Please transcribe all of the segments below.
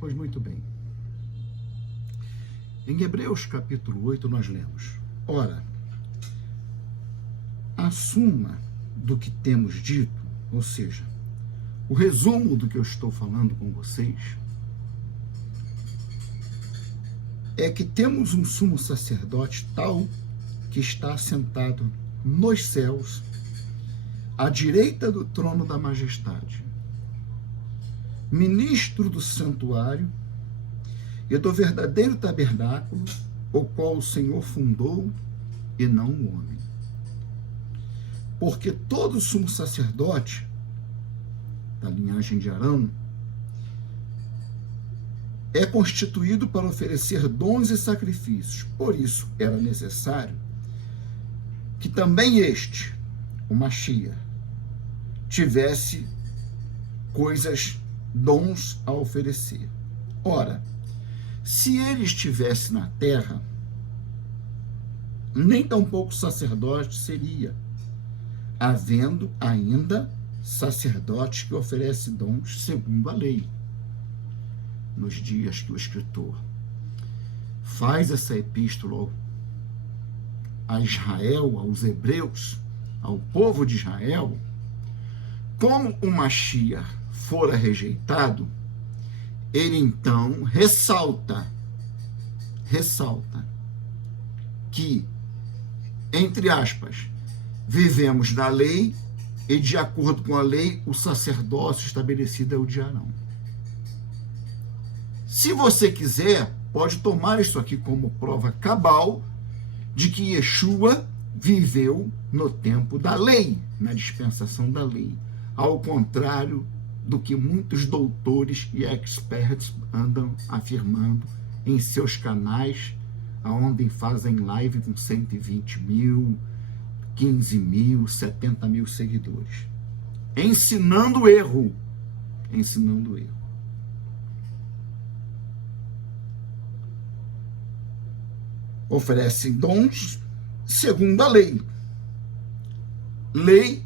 Pois muito bem. Em Hebreus capítulo 8 nós lemos: ora, a suma do que temos dito, ou seja, o resumo do que eu estou falando com vocês, é que temos um sumo sacerdote tal que está assentado nos céus, à direita do trono da majestade, ministro do santuário e do verdadeiro tabernáculo, o qual o Senhor fundou e não o homem. Porque todo sumo sacerdote da linhagem de Arão é constituído para oferecer dons e sacrifícios. Por isso era necessário que também este, o Mashiach, tivesse coisas, dons a oferecer. Ora, se ele estivesse na terra, nem tampouco sacerdote seria, havendo ainda sacerdote que oferece dons segundo a lei. Nos dias que o escritor faz essa epístola a Israel, aos hebreus, ao povo de Israel, como o Mashiach fora rejeitado, ele então ressalta que, entre aspas, vivemos na lei e, de acordo com a lei, o sacerdócio estabelecido é o de Arão. Se você quiser, pode tomar isso aqui como prova cabal de que Yeshua viveu no tempo da lei, na dispensação da lei, ao contrário do que muitos doutores e experts andam afirmando em seus canais, onde fazem live com 120 mil, 15 mil, 70 mil seguidores, ensinando erro. Oferecem dons segundo a lei. Lei,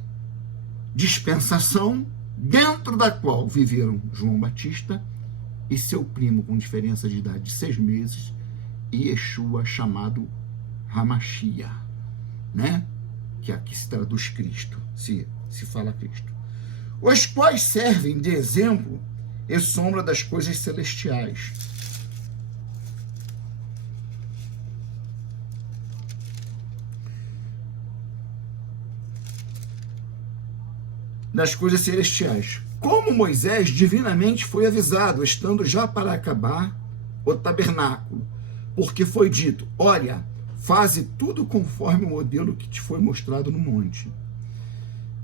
dispensação, dentro da qual viveram João Batista e seu primo, com diferença de idade de 6 meses, e Yeshua, chamado Hamashiach, né? Que aqui se traduz Cristo, se fala Cristo. Os quais servem de exemplo e sombra das coisas celestiais. Das coisas celestiais. Como Moisés divinamente foi avisado, estando já para acabar o tabernáculo, porque foi dito: olha, faze tudo conforme o modelo que te foi mostrado no monte.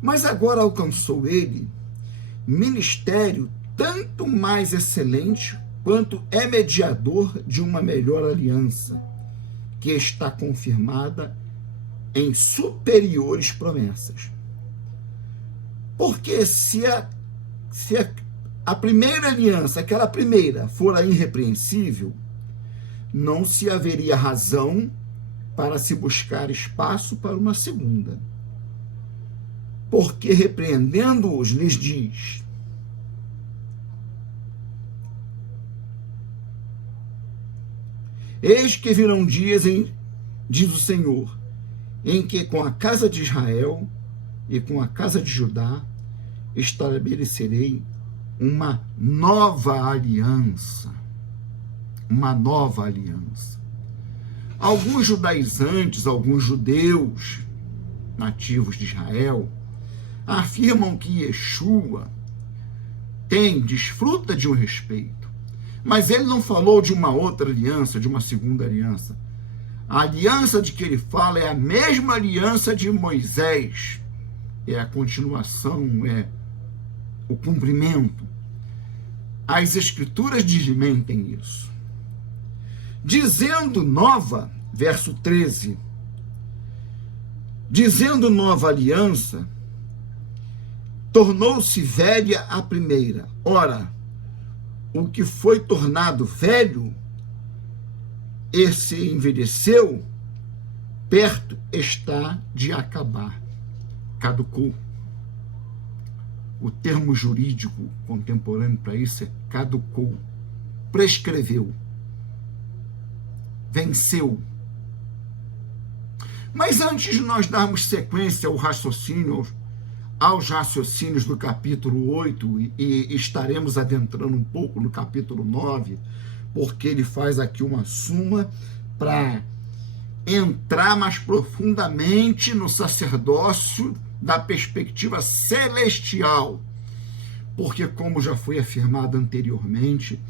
Mas agora alcançou ele ministério tanto mais excelente, quanto é mediador de uma melhor aliança, que está confirmada em superiores promessas. Porque se a primeira aliança, aquela primeira, fora irrepreensível, não se haveria razão para se buscar espaço para uma segunda. Porque, repreendendo-os, lhes diz: eis que virão dias, diz o Senhor, em que com a casa de Israel e com a casa de Judá estabelecerei uma nova aliança. Uma nova aliança. Alguns judaizantes, alguns judeus nativos de Israel, afirmam que Yeshua desfruta de um respeito, mas ele não falou de uma outra aliança, de uma segunda aliança. A aliança de que ele fala é a mesma aliança de Moisés, é a continuação, é o cumprimento. As escrituras desmentem isso. Dizendo nova, verso 13, dizendo nova aliança, tornou-se velha a primeira. Ora, o que foi tornado velho, esse envelheceu, perto está de acabar. Caducou. O termo jurídico contemporâneo para isso é caducou. prescreveu, venceu. Mas antes de nós darmos sequência aos raciocínios do capítulo 8, e estaremos adentrando um pouco no capítulo 9, porque ele faz aqui uma suma para entrar mais profundamente no sacerdócio da perspectiva celestial. Porque, como já foi afirmado anteriormente,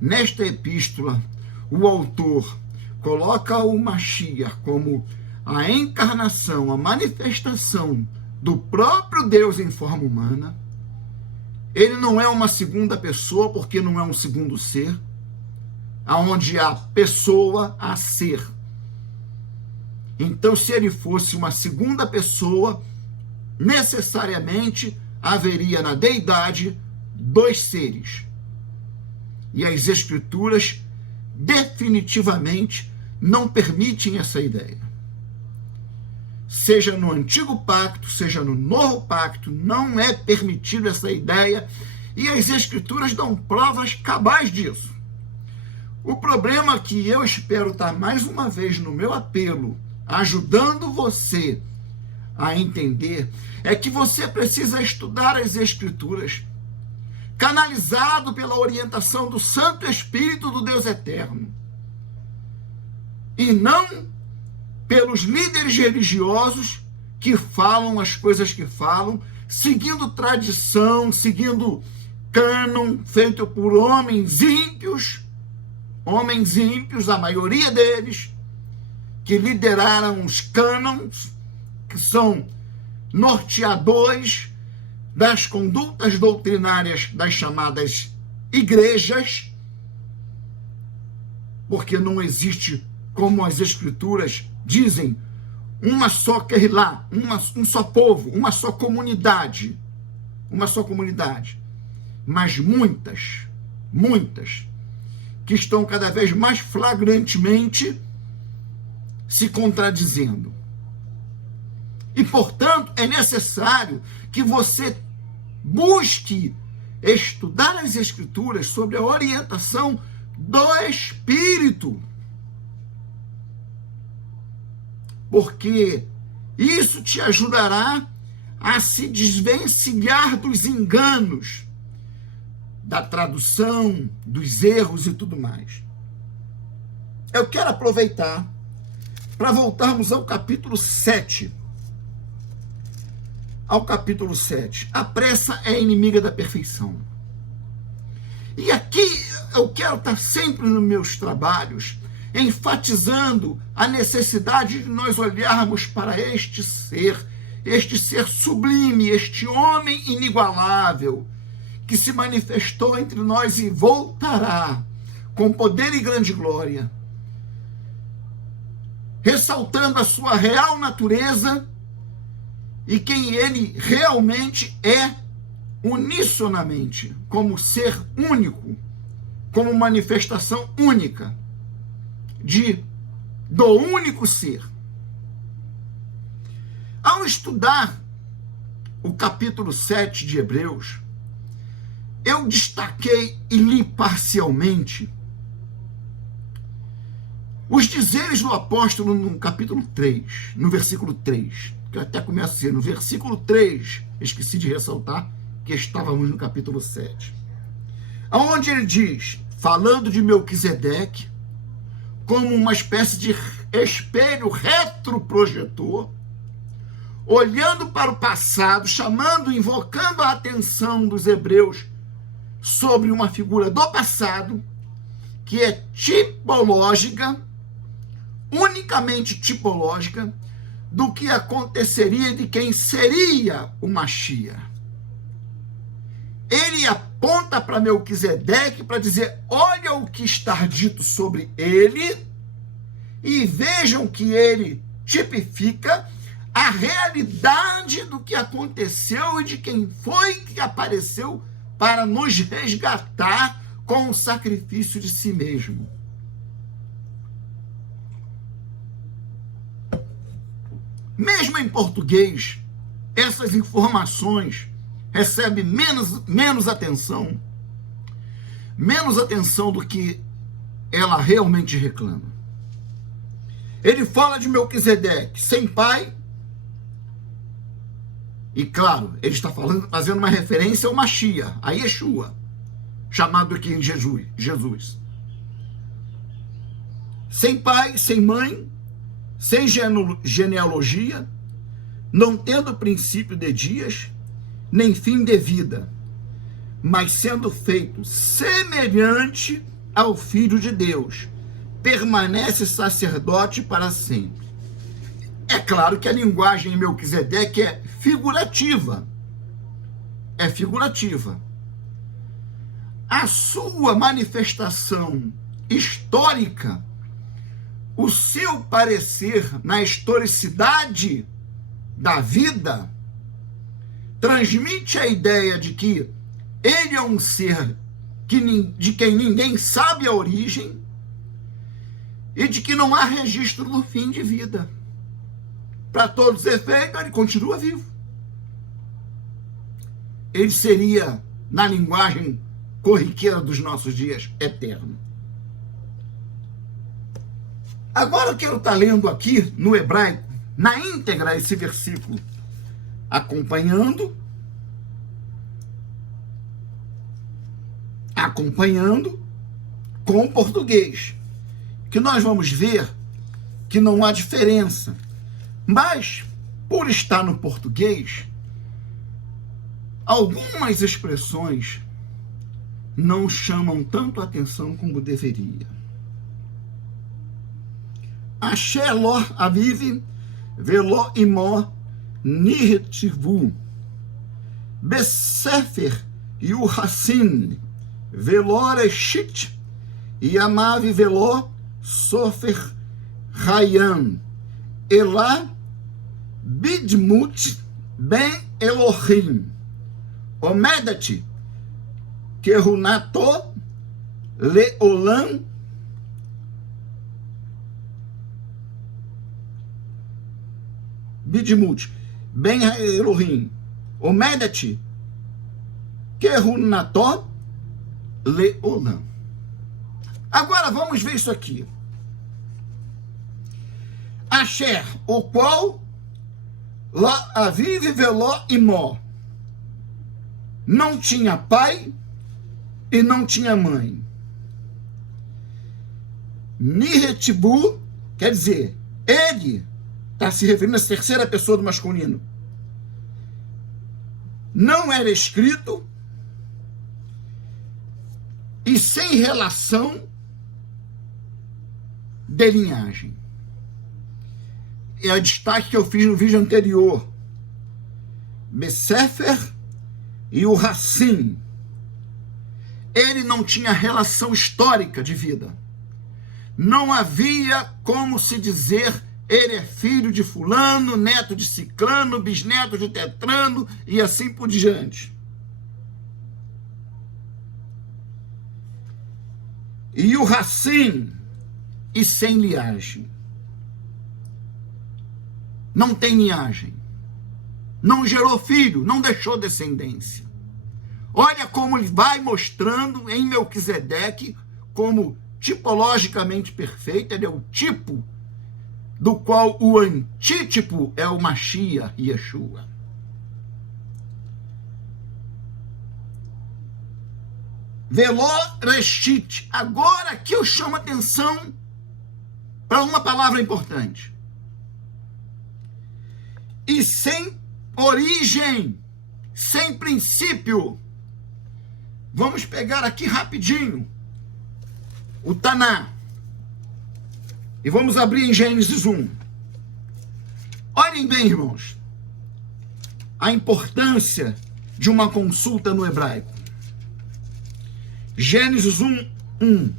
nesta epístola, o autor coloca o Mashiach como a encarnação, a manifestação do próprio Deus em forma humana. Ele não é uma segunda pessoa, porque não é um segundo ser, aonde há pessoa a ser. Então, se ele fosse uma segunda pessoa, necessariamente haveria na deidade dois seres. E as Escrituras definitivamente não permitem essa ideia. Seja no Antigo Pacto, seja no Novo Pacto, não é permitido essa ideia, e as Escrituras dão provas cabais disso. O problema que eu espero estar mais uma vez no meu apelo, ajudando você a entender, é que você precisa estudar as Escrituras, canalizado pela orientação do Santo Espírito do Deus Eterno, e não pelos líderes religiosos que falam as coisas que falam, seguindo tradição, seguindo cânon feito por homens ímpios, a maioria deles, que lideraram os cânons, que são norteadores das condutas doutrinárias das chamadas igrejas, porque não existe, como as Escrituras dizem, uma só Kehilá, um só povo, uma só comunidade, mas muitas, que estão cada vez mais flagrantemente se contradizendo. E, portanto, é necessário que você busque estudar as Escrituras sobre a orientação do Espírito. Porque isso te ajudará a se desvencilhar dos enganos, da tradução, dos erros e tudo mais. Eu quero aproveitar para voltarmos ao capítulo 7. Ao capítulo 7. A pressa é inimiga da perfeição. E aqui eu quero estar sempre nos meus trabalhos enfatizando a necessidade de nós olharmos para este ser sublime, este homem inigualável, que se manifestou entre nós e voltará com poder e grande glória, ressaltando a sua real natureza e quem ele realmente é, unissonamente, como ser único, como manifestação única do único ser. Ao estudar o capítulo 7 de Hebreus, eu destaquei e li parcialmente os dizeres do apóstolo no capítulo 3, no versículo 3, que eu até começo a dizer, no versículo 3, esqueci de ressaltar que estávamos no capítulo 7, onde ele diz, falando de Melquisedeque, como uma espécie de espelho retroprojetor, olhando para o passado, invocando a atenção dos hebreus sobre uma figura do passado, que é tipológica, unicamente tipológica, do que aconteceria de quem seria o Mashiach. Ele aponta para Melquisedeque para dizer, olha o que está dito sobre ele, e vejam que ele tipifica a realidade do que aconteceu e de quem foi que apareceu para nos resgatar com o sacrifício de si mesmo. Mesmo em português, essas informações recebem menos atenção, menos atenção do que ela realmente reclama. Ele fala de Melquisedeque sem pai, e claro, ele está fazendo uma referência ao Mashiach, a Yeshua, chamado aqui em Jesus. Sem pai, sem mãe, sem genealogia, não tendo princípio de dias, nem fim de vida, mas sendo feito semelhante ao Filho de Deus, permanece sacerdote para sempre. É claro que a linguagem em Melquisedeque é figurativa. É figurativa. A sua manifestação histórica, o seu parecer na historicidade da vida, transmite a ideia de que ele é um ser de quem ninguém sabe a origem e de que não há registro do fim de vida. Para todos os efeitos, ele continua vivo. Ele seria, na linguagem corriqueira dos nossos dias, eterno. Agora eu quero estar lendo aqui no hebraico, na íntegra, esse versículo, acompanhando com o português, que nós vamos ver que não há diferença. Mas, por estar no português, algumas expressões não chamam tanto atenção como deveria. Asher lo aviv velo imo nirtivu besefer yuhassin velo reshit yamav velo sofer hayam elá bidmut ben Elohim omedat kehunato leolam bidmut ben Elohim omedat kehunato leolam. Agora vamos ver isso aqui. Asher, o qual lá aviv veló imó, não tinha pai e não tinha mãe. Niretibu, quer dizer, ele está se referindo à terceira pessoa do masculino. Não era escrito e sem relação de linhagem. É o destaque que eu fiz no vídeo anterior. Besefer e o Hassim. Ele não tinha relação histórica de vida. Não havia como se dizer, ele é filho de fulano, neto de ciclano, bisneto de tetrano e assim por diante. E o Hassim, e sem linhagem. Não tem linhagem, não gerou filho, não deixou descendência. Olha como ele vai mostrando em Melquisedeque como tipologicamente perfeito, ele é o tipo do qual o antítipo é o Mashiach, Yeshua. Veló reshit. Agora aqui eu chamo atenção para uma palavra importante. E sem origem, sem princípio. Vamos pegar aqui rapidinho o Taná. E vamos abrir em Gênesis 1. Olhem bem, irmãos, a importância de uma consulta no hebraico. Gênesis 1.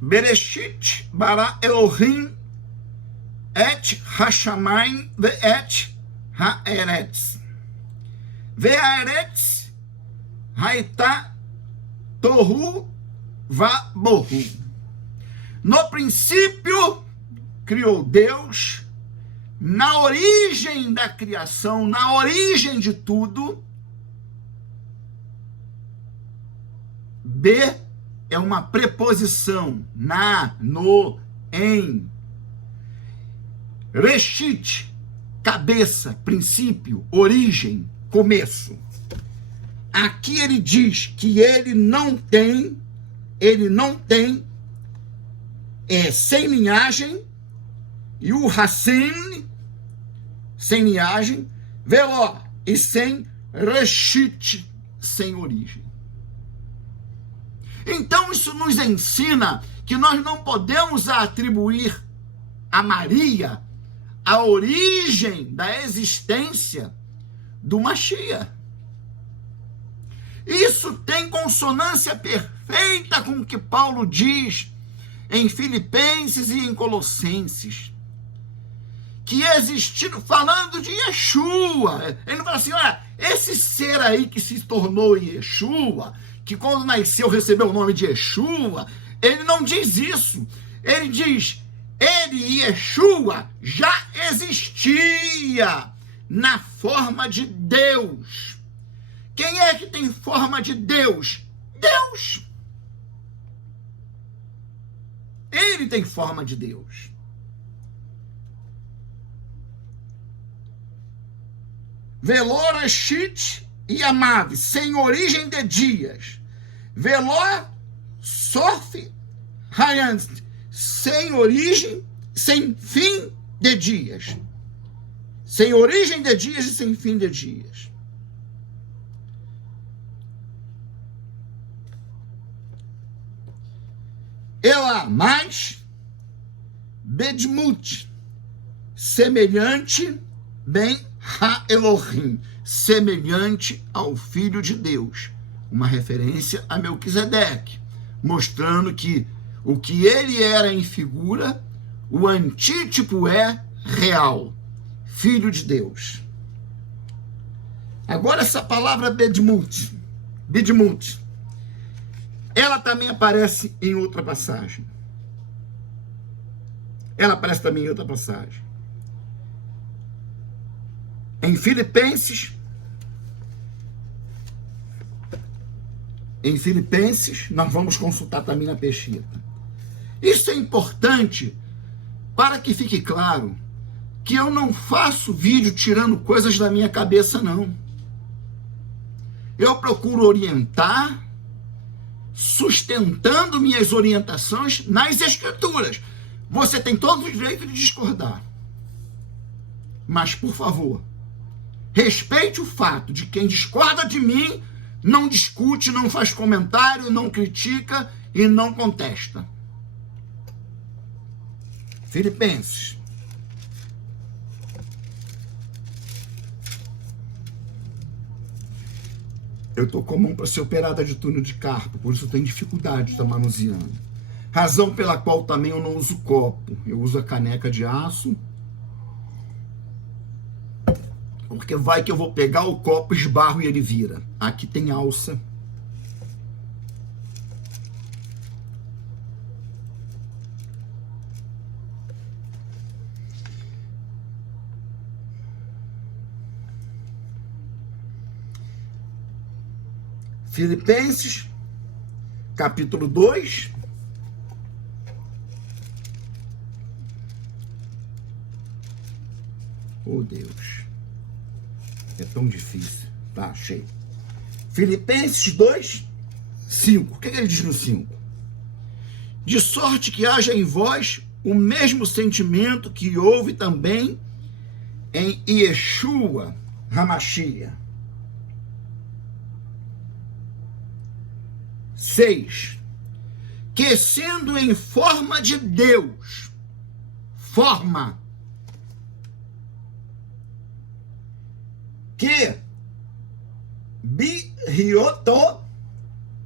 Bereshit bara Elohim et hashamayim ve'et ha'eretz. Ve'aretz haita tohu vabohu. No princípio, criou Deus, na origem da criação, na origem de tudo, de é uma preposição, na, no, em. Reshit, cabeça, princípio, origem, começo. Aqui ele diz que ele não tem sem linhagem, e o Hassin, sem linhagem, Veló, e sem Reshit, sem origem. Então isso nos ensina que nós não podemos atribuir a Maria a origem da existência do Mashiach. Isso tem consonância perfeita com o que Paulo diz em Filipenses e em Colossenses, que existiram, falando de Yeshua. Ele não fala assim, olha, esse ser aí que se tornou Yeshua, que quando nasceu recebeu o nome de Yeshua, ele não diz isso. Ele diz, ele, Yeshua, já existia na forma de Deus. Quem é que tem forma de Deus? Deus. Ele tem forma de Deus. Veló, Reshit e Amav, sem origem de dias. Veló, Sof, Hayan, sem origem, sem fim de dias. Sem origem de dias e sem fim de dias. Ela mais Bedmut, semelhante, bem Ha-Elohim, semelhante ao Filho de Deus. Uma referência a Melquisedeque, mostrando que o que ele era em figura, o antítipo é real, Filho de Deus. Agora essa palavra Bedmut, ela também aparece em outra passagem. Em Filipenses, nós vamos consultar também na Pesquita. Isso é importante para que fique claro que eu não faço vídeo tirando coisas da minha cabeça, não. Eu procuro orientar, sustentando minhas orientações nas Escrituras. Você tem todo o direito de discordar. Mas, por favor, respeite o fato de quem discorda de mim não discute, não faz comentário, não critica e não contesta. Filipenses. Eu estou com a mão para ser operada de túnel de carpo, por isso eu tenho dificuldade de estar manuseando. Razão pela qual também eu não uso copo, eu uso a caneca de aço, porque vai que eu vou pegar o copo, esbarro e ele vira. Aqui tem alça. Filipenses, capítulo 2. Oh, Deus. É tão difícil. Tá, achei. Filipenses 2, 5. O que ele diz no 5? De sorte que haja em vós o mesmo sentimento que houve também em Yeshua HaMashiach. 6. Que sendo em forma de Deus, forma, que birioto,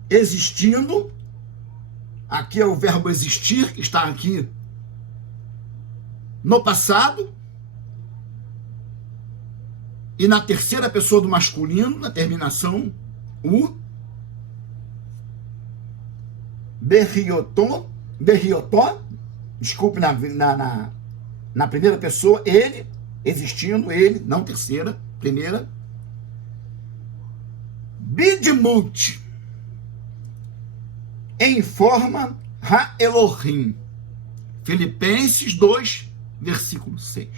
existindo, aqui é o verbo existir, que está aqui no passado, e na terceira pessoa do masculino, na terminação, o berriotó, desculpe, na primeira pessoa, ele, existindo, ele, não terceira, primeira. Bidmut, em forma Ha-Elohim. Filipenses 2, versículo 6.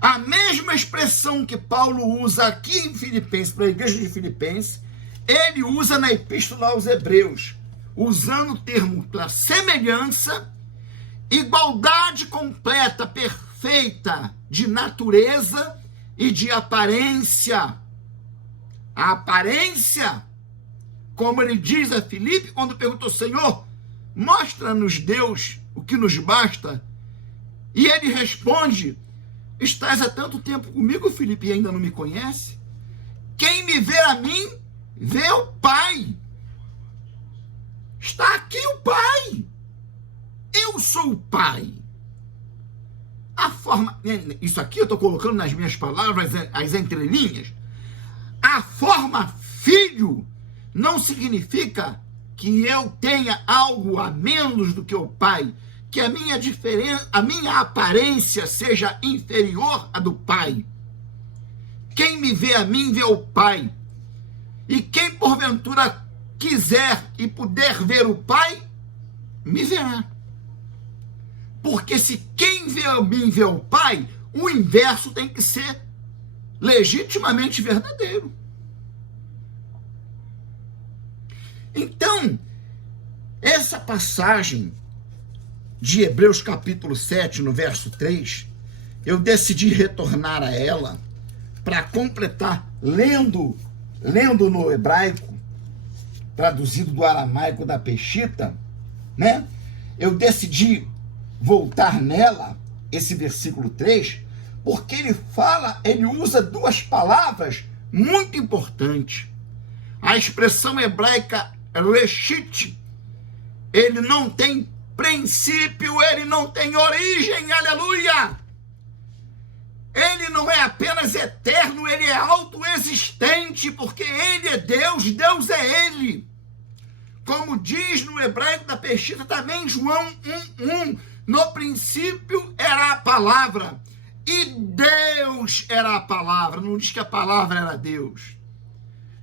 A mesma expressão que Paulo usa aqui em Filipenses, para a igreja de Filipenses, ele usa na Epístola aos Hebreus, usando o termo para semelhança, igualdade completa, perfeita de natureza e de aparência. A aparência, como ele diz a Filipe, quando perguntou: Senhor, mostra-nos Deus o que nos basta. E ele responde: estás há tanto tempo comigo, Filipe, e ainda não me conhece? Quem me vê a mim, vê o Pai. Está aqui o Pai. Eu sou o Pai. A forma, isso aqui eu estou colocando nas minhas palavras, as entrelinhas. A forma filho não significa que eu tenha algo a menos do que o Pai, que a minha diferença, a minha aparência seja inferior à do Pai. Quem me vê a mim, vê o Pai. E quem porventura quiser e puder ver o Pai, me verá. Porque se quem vê a mim vê o Pai, o inverso tem que ser legitimamente verdadeiro. Então, essa passagem de Hebreus capítulo 7, no verso 3, eu decidi retornar a ela para completar, lendo no hebraico, traduzido do aramaico da Peshita, né? Eu decidi voltar nela, esse versículo 3, porque ele usa duas palavras muito importantes. A expressão hebraica reshit, ele não tem princípio, ele não tem origem, aleluia! Ele não é apenas eterno, ele é autoexistente, porque ele é Deus, Deus é ele. Como diz no hebraico da Peshita também, João 1:1, no princípio era a palavra, e Deus era a palavra. Não diz que a palavra era Deus,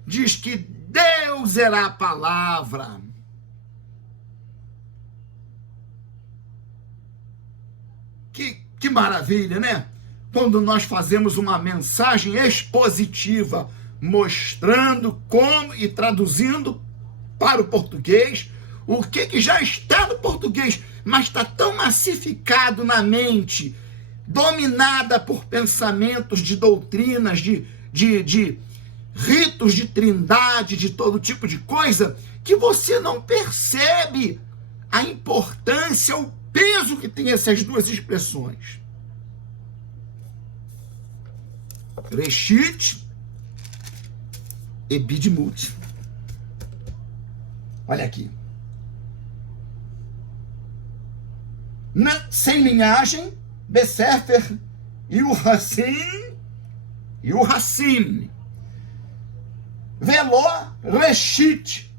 diz que Deus era a palavra. Que maravilha, né? Quando nós fazemos uma mensagem expositiva, mostrando como e traduzindo para o português o que já está no português, mas está tão massificado na mente, dominada por pensamentos de doutrinas, de ritos de trindade, de todo tipo de coisa, que você não percebe a importância, o peso que tem essas duas expressões. Reshit e Bidmut. Olha aqui. Sem linhagem, Besefer e o Hassim. Veló, Reshit.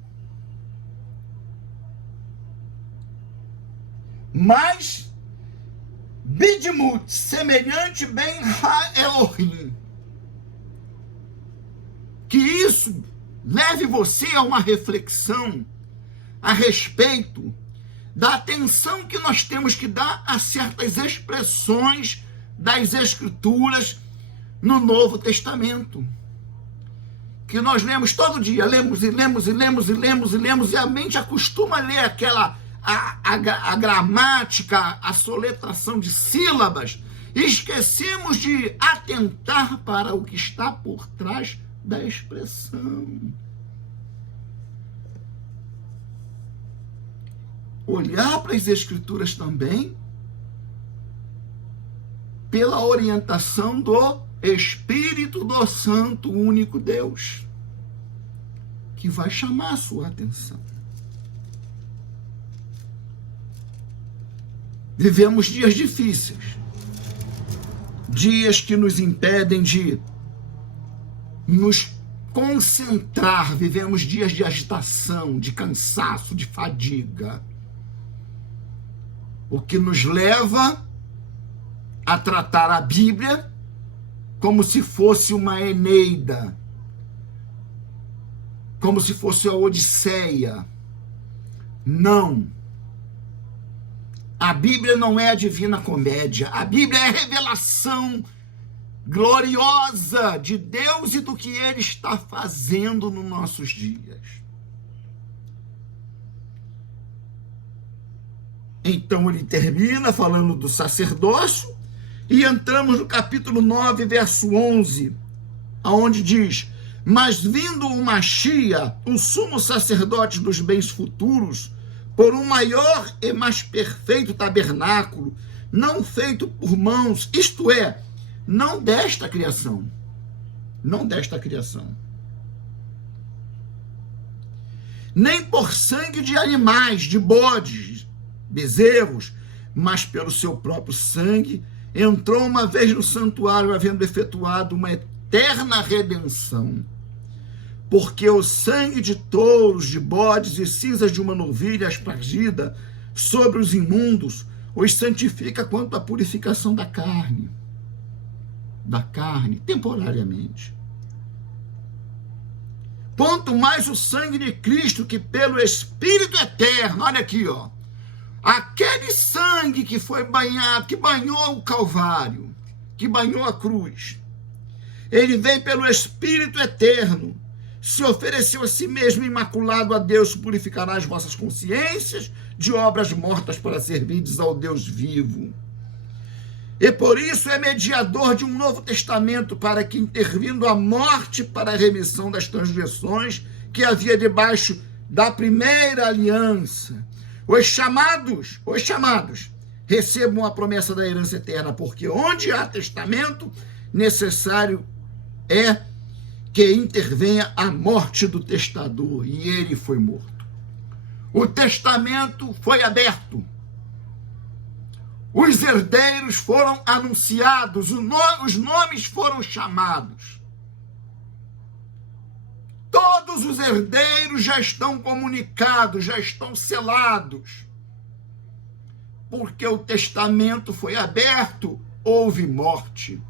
Mas Bidmut, semelhante bem a Elohim. Que isso leve você a uma reflexão a respeito da atenção que nós temos que dar a certas expressões das Escrituras no Novo Testamento. Que nós lemos todo dia, lemos, e a mente acostuma a ler aquela, a gramática, a soletração de sílabas, e esquecemos de atentar para o que está por trás da expressão. Olhar para as Escrituras também pela orientação do Espírito do Santo único Deus, que vai chamar a sua atenção. Vivemos dias difíceis, dias que nos impedem de nos concentrar, vivemos dias de agitação, de cansaço, de fadiga, o que nos leva a tratar a Bíblia como se fosse uma Eneida, como se fosse a Odisseia, Não. A Bíblia não é a Divina Comédia. A Bíblia é a revelação gloriosa de Deus e do que Ele está fazendo nos nossos dias. Então ele termina falando do sacerdócio e entramos no capítulo 9, verso 11, aonde diz: mas vindo o Machia, o sumo sacerdote dos bens futuros, por um maior e mais perfeito tabernáculo, não feito por mãos, isto é, não desta criação, nem por sangue de animais, de bodes, bezerros, mas pelo seu próprio sangue, entrou uma vez no santuário, havendo efetuado uma eterna redenção. Porque o sangue de touros, de bodes e cinzas de uma novilha aspargida sobre os imundos, os santifica quanto à purificação da carne, temporariamente. Quanto mais o sangue de Cristo, que pelo Espírito eterno, olha aqui, ó, aquele sangue que foi banhado, que banhou o Calvário, que banhou a cruz, ele vem pelo Espírito eterno, se ofereceu a si mesmo imaculado a Deus, purificará as vossas consciências de obras mortas para servirdes ao Deus vivo. E por isso é mediador de um novo testamento, para que, intervindo a morte para a remissão das transgressões que havia debaixo da primeira aliança, os chamados recebam a promessa da herança eterna, porque onde há testamento, necessário é que intervenha a morte do testador, e ele foi morto. O testamento foi aberto. Os herdeiros foram anunciados, os nomes foram chamados. Todos os herdeiros já estão comunicados, já estão selados. Porque o testamento foi aberto, houve morte.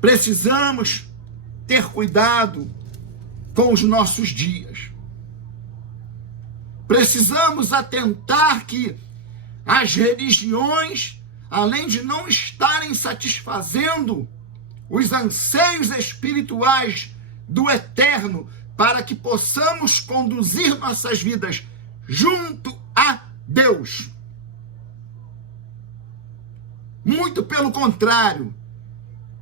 Precisamos ter cuidado com os nossos dias. Precisamos atentar que as religiões, além de não estarem satisfazendo os anseios espirituais do eterno, para que possamos conduzir nossas vidas junto a Deus. Muito pelo contrário,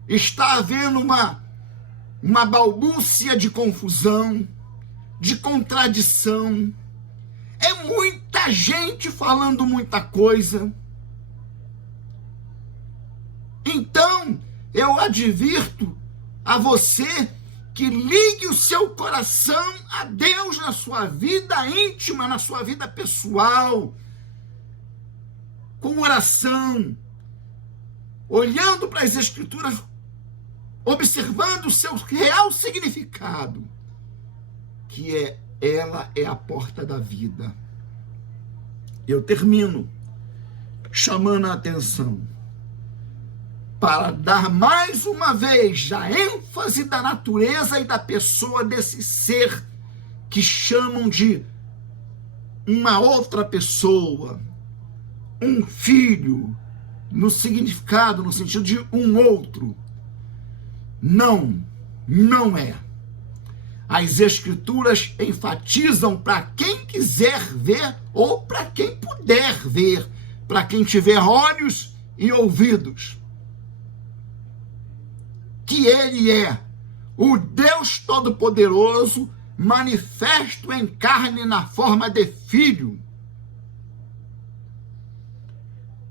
está havendo uma balbúcia de confusão, de contradição. É muita gente falando muita coisa. Então, eu advirto a você que ligue o seu coração a Deus na sua vida íntima, na sua vida pessoal, com oração, olhando para as Escrituras, observando o seu real significado, que ela é a porta da vida. Eu termino chamando a atenção para dar mais uma vez a ênfase da natureza e da pessoa desse ser que chamam de uma outra pessoa, um filho, no significado, no sentido de um outro. Não é. As Escrituras enfatizam para quem quiser ver ou para quem puder ver, para quem tiver olhos e ouvidos, que Ele é o Deus Todo-Poderoso, manifesto em carne na forma de Filho.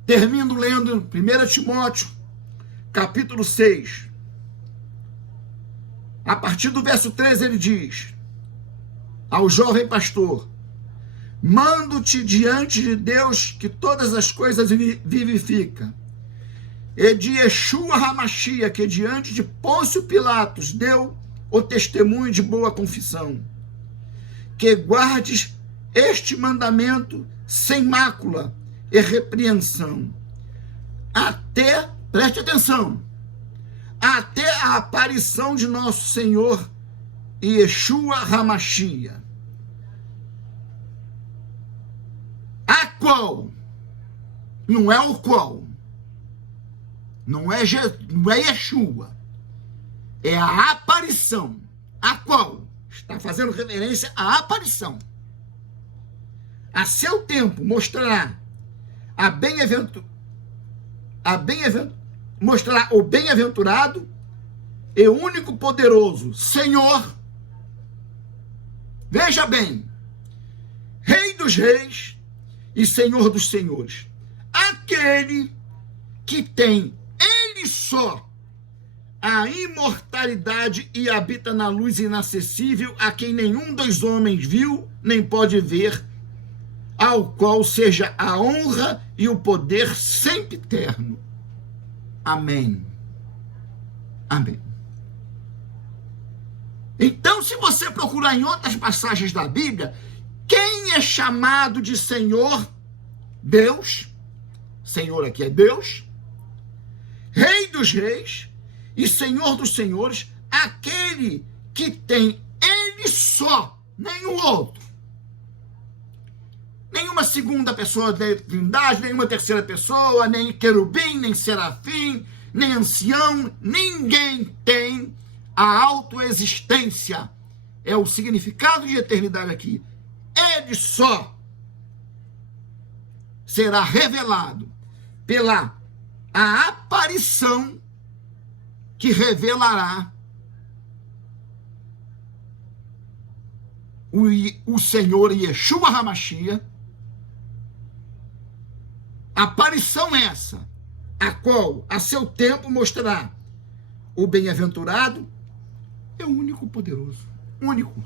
Termino lendo 1 Timóteo, capítulo 6. A partir do verso 13 ele diz ao jovem pastor: mando-te diante de Deus que todas as coisas vivifica, e de Yeshua HaMashiach, que diante de Pôncio Pilatos deu o testemunho de boa confissão, que guardes este mandamento sem mácula e repreensão, até, preste atenção, até a aparição de nosso Senhor Yeshua HaMashiach, a qual, não é o qual, não é Yeshua, é a aparição, a qual está fazendo referência à aparição. A seu tempo mostrará mostrará o bem-aventurado e único poderoso Senhor. Veja bem, Rei dos reis e Senhor dos senhores, aquele que tem ele só a imortalidade e habita na luz inacessível, a quem nenhum dos homens viu nem pode ver, ao qual seja a honra e o poder sempre eterno. Amém. Amém. Então, se você procurar em outras passagens da Bíblia, quem é chamado de Senhor? Deus. Senhor aqui é Deus. Rei dos reis e Senhor dos senhores, aquele que tem ele só, nenhum outro. Nenhuma segunda pessoa da Trindade, nenhuma terceira pessoa, nem querubim, nem serafim, nem ancião, ninguém tem a autoexistência. É o significado de eternidade aqui. Ele só será revelado pela a aparição que revelará o Senhor Yeshua HaMashiach. Aparição essa, a qual a seu tempo mostrará o bem-aventurado é o único poderoso, único,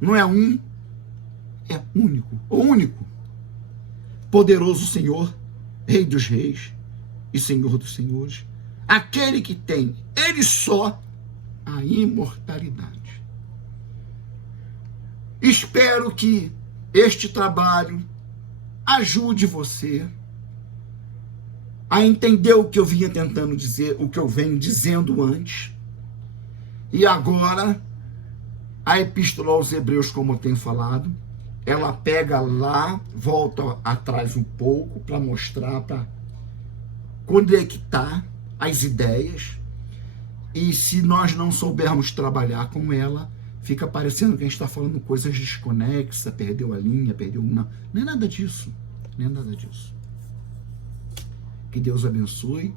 não é um, é único, o único, poderoso Senhor, Rei dos reis e Senhor dos senhores, aquele que tem ele só a imortalidade. Espero que este trabalho ajude você a entender o que eu vinha tentando dizer, o que eu venho dizendo antes. E agora, a Epístola aos Hebreus, como eu tenho falado, ela pega lá, volta atrás um pouco para mostrar, para conectar as ideias. E se nós não soubermos trabalhar com ela, fica parecendo que a gente está falando coisas desconexas, perdeu a linha, perdeu uma... Não é nada disso, não é nada disso. Que Deus abençoe,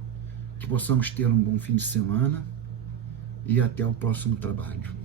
que possamos ter um bom fim de semana e até o próximo trabalho.